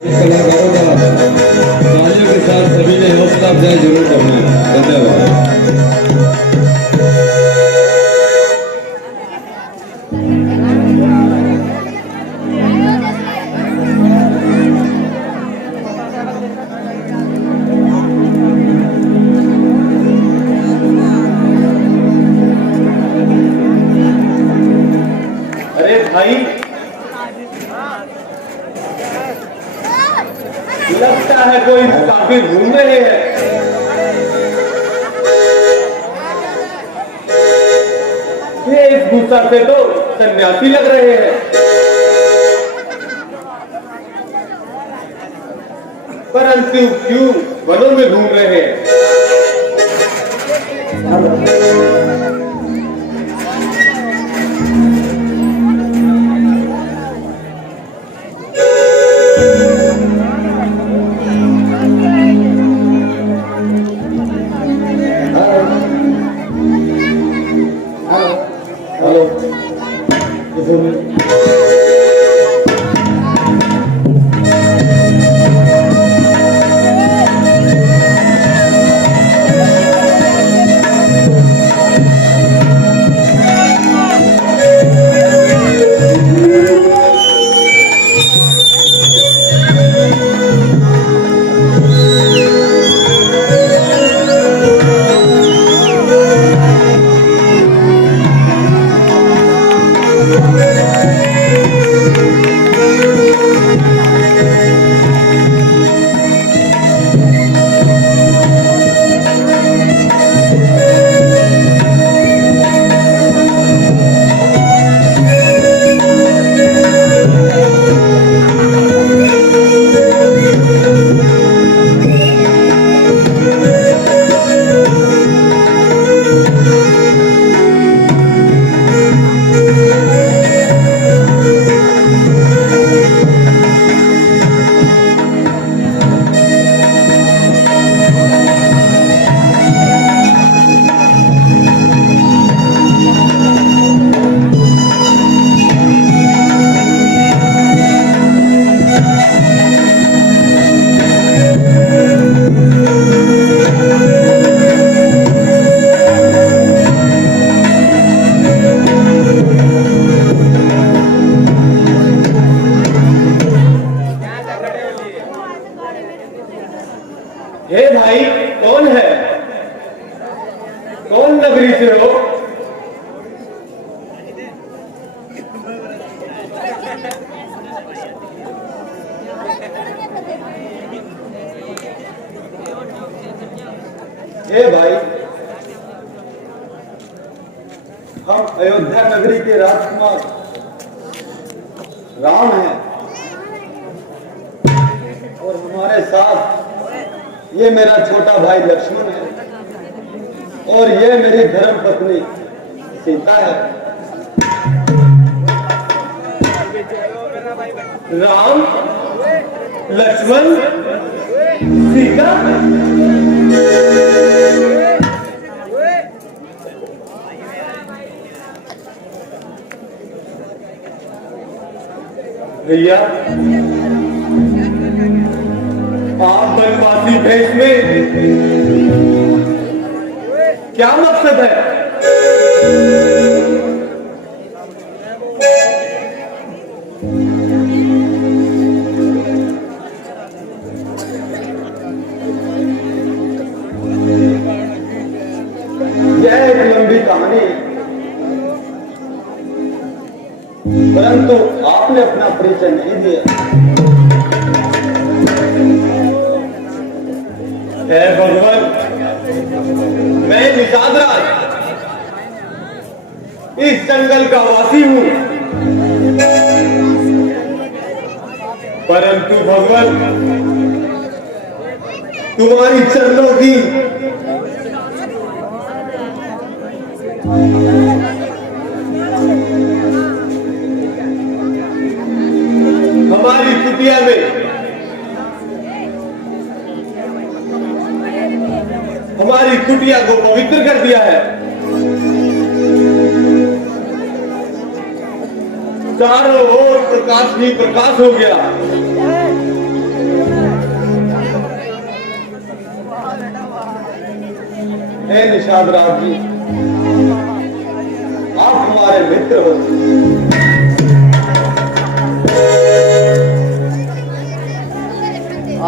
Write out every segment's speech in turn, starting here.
कलाकारों का तालियों के साथ सभी ने हौसला अफजाई जरूर करना है। धन्यवाद। अरे भाई, लगता है कोई काफी घूम रहे हैं। ये इस गुस्सा से तो सन्यासी लग रहे हैं। परंतु क्यों वनों में घूम रहे हैं? हे भाई, कौन है? कौन नगरी से हो? हे भाई, हम अयोध्या नगरी के राजकुमार राम हैं और हमारे साथ ये मेरा छोटा भाई लक्ष्मण है और ये मेरी धर्म पत्नी सीता है। राम, लक्ष्मण, सीता। भैया, आप बनवासी भेष में क्या मकसद है? यह एक लंबी कहानी, परंतु आपने अपना परिचय नहीं दिया। हे भगवान, मैं निषाद राज इस जंगल का वासी हूं, परंतु भगवान तुम्हारी चरणों की हमारी कुटिया में हमारी कुटिया को पवित्र कर दिया है। चारों ओर प्रकाश ही प्रकाश हो गया। हे निषाद राज जी, आप हमारे मित्र हो।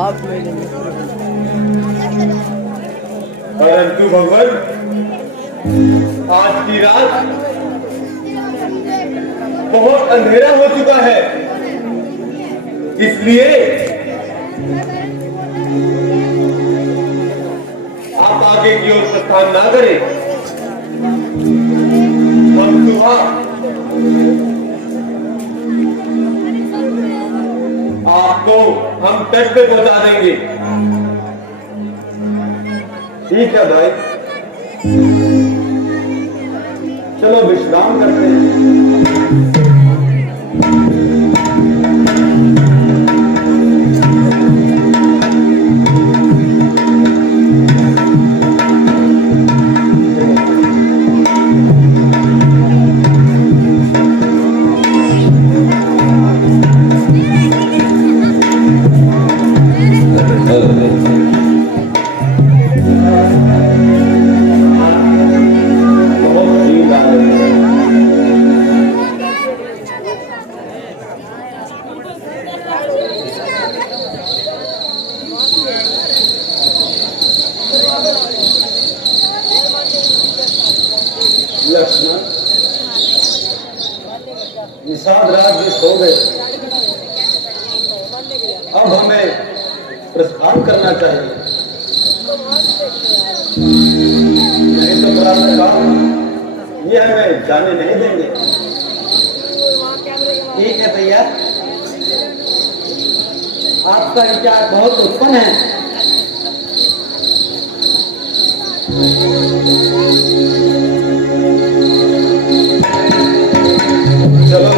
आप मेरे मित्र हो। परंतु भगवान, आज की रात बहुत अंधेरा हो चुका है, इसलिए आप आगे की ओर प्रस्थान ना करें। हम सुबह आपको हम तट पे पहुंचा देंगे। ठीक है भाई, चलो विश्राम करते हैं। लक्ष्मण, निषाद राज जी सो गए, अब हमें प्रस्थान करना चाहिए। नहीं तो प्रातःकाल ये हमें जाने नहीं देंगे। ठीक है भैया, आपका विचार बहुत उत्पन्न है। चलो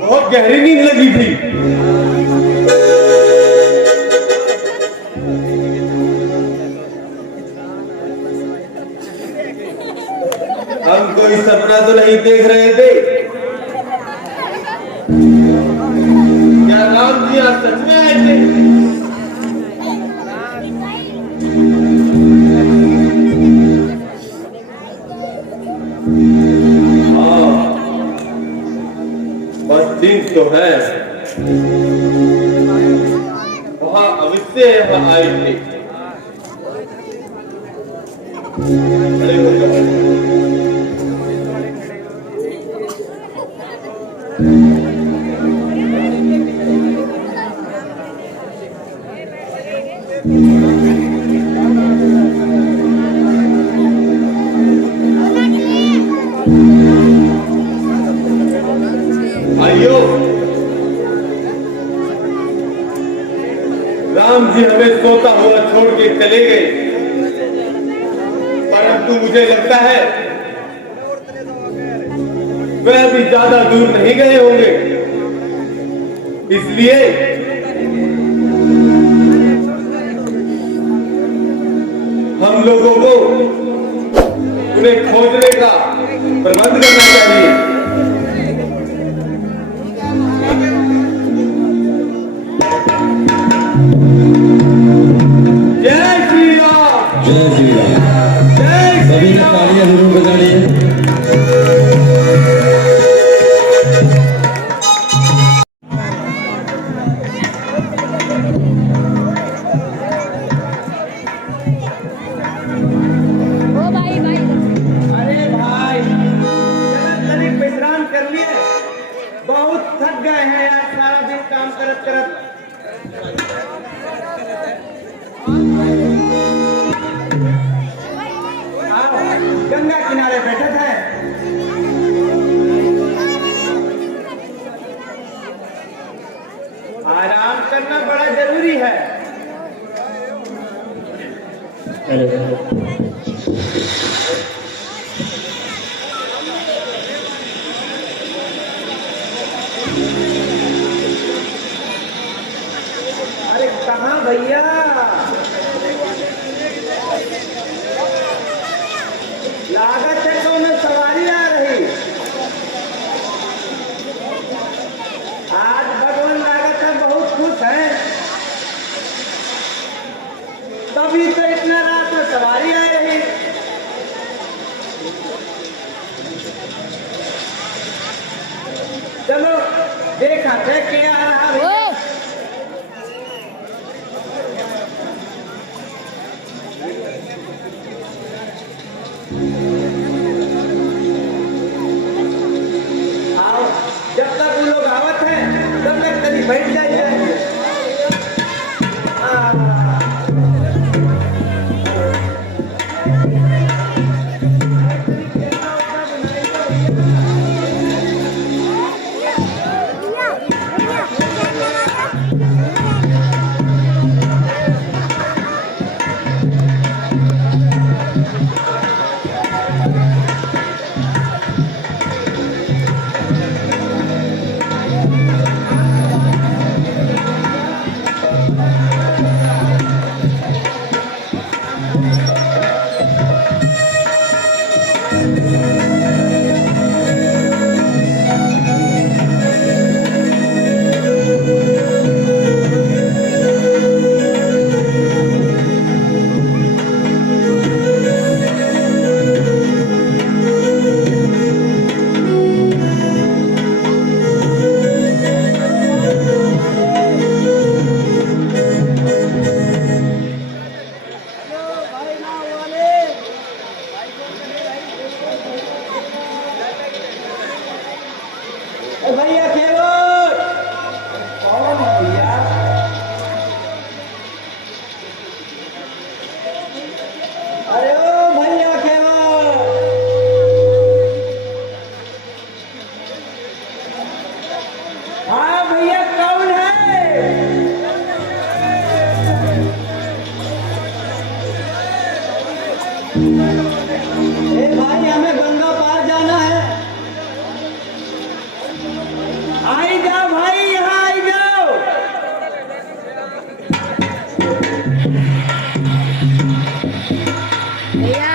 बहुत गहरी नींद लगी थी। हम कोई सपना तो नहीं देख रहे थे। क्या राम जी आज सच में आए थे? हाँ, बस दिन तो है, वहां अवश्य यहाँ आए थे। खड़े हो जाओ। आइयो, राम जी हमें सोता हुआ छोड़ के चले गए, परंतु मुझे लगता है वह अभी ज्यादा दूर नहीं गए होंगे, इसलिए हम लोगों को उन्हें खोजने का प्रबंध करना चाहिए। जय श्री राम। जय श्री राम। जय सभी श्री ने राम। तालियां जरूर बजानी है। ओ भाई भाई अरे भाई, तनिक विश्राम कर लिए, बहुत थक गए हैं यार, सारा दिन काम करत करत। किनारे बैठे थे। आराम करना बड़ा जरूरी है। अरे कहाँ भैया, लागत है तो उन्हें सवारी आ रही। आज भगवान लागत है बहुत खुश है, तभी तो इतना रात में सवारी आ रही। चलो देखा थे क्या आ रहा है। आओ, जब तक वो लोग आवत हैं तब तक कभी बैठ जाइए। भैया खेवोट, कौन भैया? अरे ओ भैया खेवोट, हाँ भैया कौन है? ए भाई हमें गंगा पार जाना है। आई जाओ भाई, यहाँ आई जाओ। भैया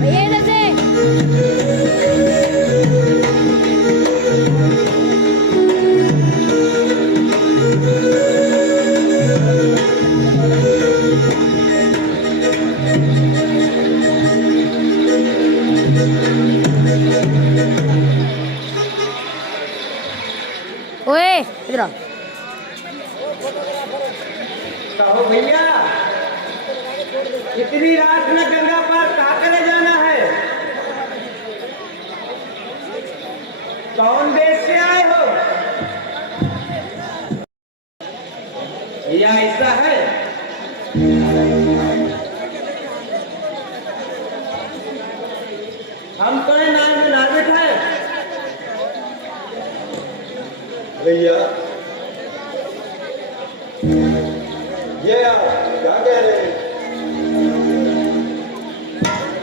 भैया इधर से। ओए इधर आ। कहो भैया, इतनी रात में गंगा पार कहाँ करे जाना है? कौन देश से आए हो? भैया ऐसा है, हम तो नाविक है। भैया ये आप क्या कह रहे हैं?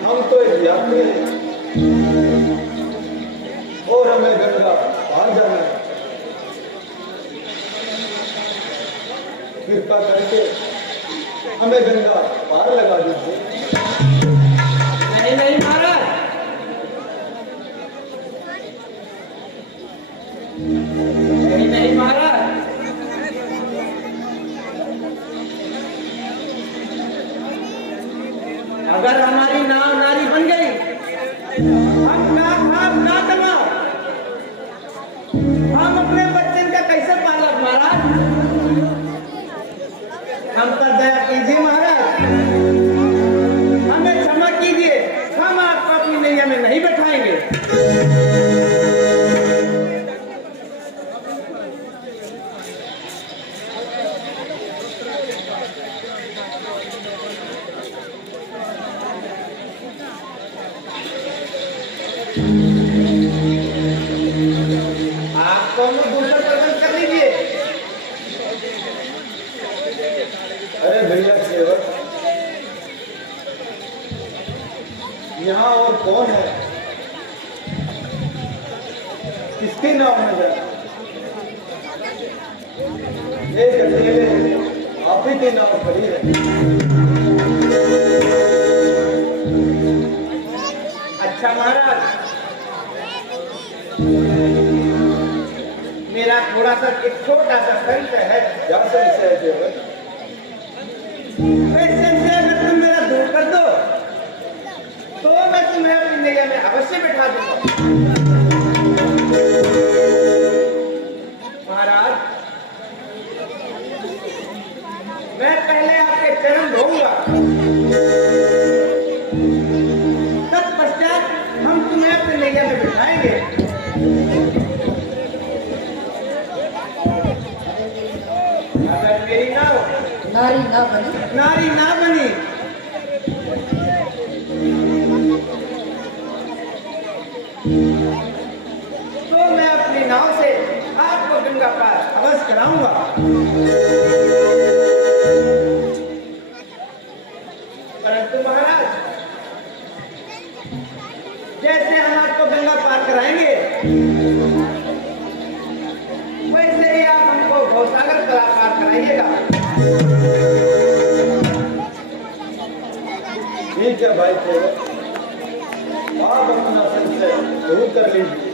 हम तो एक यात्री हैं और हमें गंगा पार जाना है। कृपा करके हमें गंगा पार लगा दीजिए। नहीं नहीं महाराज, नहीं नहीं महाराज, अगर हमारी नाव नारी बन गई, हम ना कमा, हम अपने बच्चे का कैसे पालब महाराज? हम पर दया कीजिए महाराज। दोनों दूसरा दर्शन कर लीजिए। अरे भैया सेवक, यहाँ और कौन है? किसकी नाव में जाए? एक अकेले आप ही की नाव खड़ी है। अच्छा महाराज, मेरा थोड़ा सा एक छोटा सा संशय है। क्या संशय है सेवक? वह संशय अगर तुम मेरा दूर कर दो तो मैं तुम्हें अपनी नैया में अवश्य बिठा दूंगा। महाराज, मैं पहले आपके चरण धोऊंगा, तत्पश्चात हम तुम्हें अपनी नैया में बिठाएंगे। अगर मेरी नाव नारी ना बनी तो मैं अपनी नाव से आपको गंगा पार अवश्य कराऊंगा। परंतु महाराज, जैसे हम आपको गंगा पार कराएंगे वैसे ही आप हमको भवसागर तला पार कराइएगा। ठीक है भाई सेवक, आप अपना संशय दूर कर लीजिए।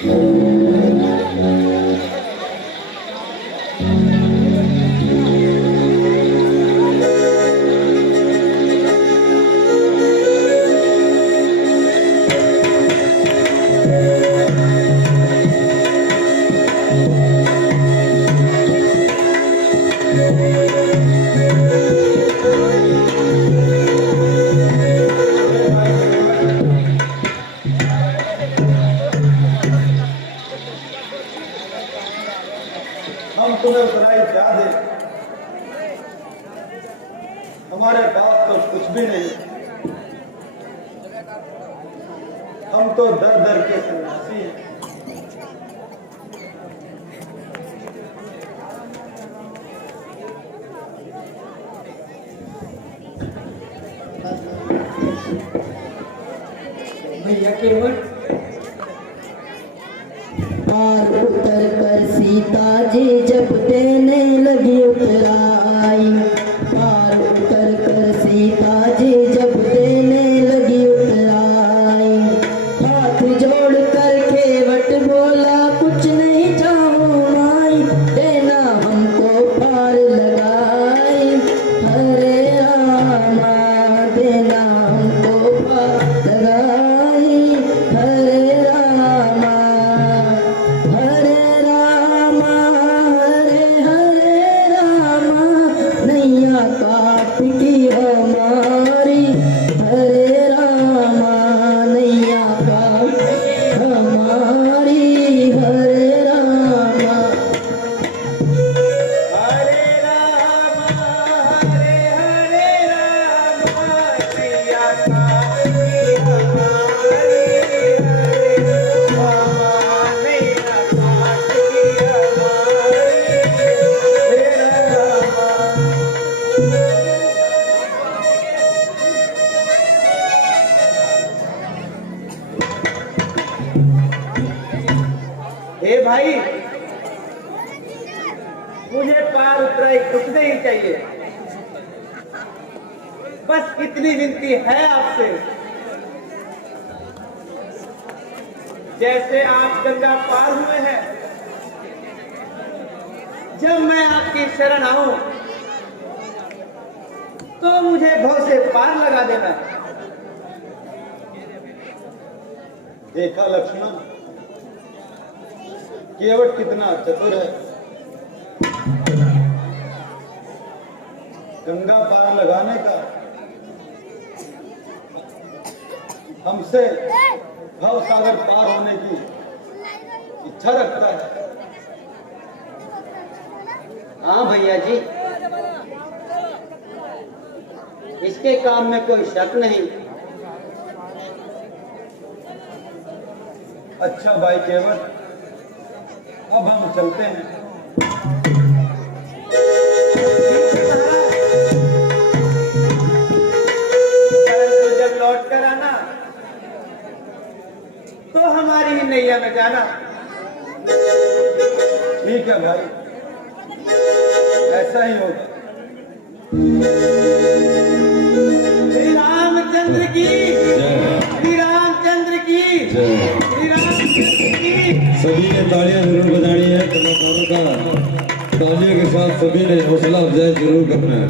हम तुम्हें बुराई क्या दे, हमारे पास तो कुछ भी नहीं, हम तो दर दर के सन्यासी हैं। भैया केवल पार उतर कर सीता जी जब देने लगी उतराई, पार उतर कर सीता जी जब देने लगी उतराई, हाथ जोड़ कर केवट बोला कुछ नहीं चाहूं माई, देना हमको पार लगाई, हरे रामा देना हमको पार लगाई, हरे रामा हरे रामा हरे हरे रामा, नैया काट की हमारी, हरे रामा नैया काट हमारी, हरे रामा हरे राम हरे हरे राम मैया काली हमारी, हरे राम मैया काली हमारी, हरे राम। हे भाई, मुझे पार उतराई कुछ नहीं चाहिए, बस इतनी विनती है आपसे, जैसे आप गंगा पार हुए हैं, जब मैं आपकी शरण आऊं तो मुझे भव से पार लगा देना। देखा लक्ष्मण, केवट कितना चतुर है, गंगा पार लगाने का हमसे भव सागर पार होने की इच्छा रखता है। हाँ भैया जी, इसके काम में कोई शक नहीं। अच्छा भाई केवट, अब हम चलते हैं। परंतु जब लौट कर आना तो हमारी ही नैया में जाना। ठीक है भाई, ऐसा ही होगा। श्री रामचंद्र की, जय श्री रामचंद्र की, जय। श्री रामचंद्र की। सभी ने तालियां जरूर बजानी है, कलाकारों का तालियों के साथ सभी ने हौसला अफजाई जरूर करना है।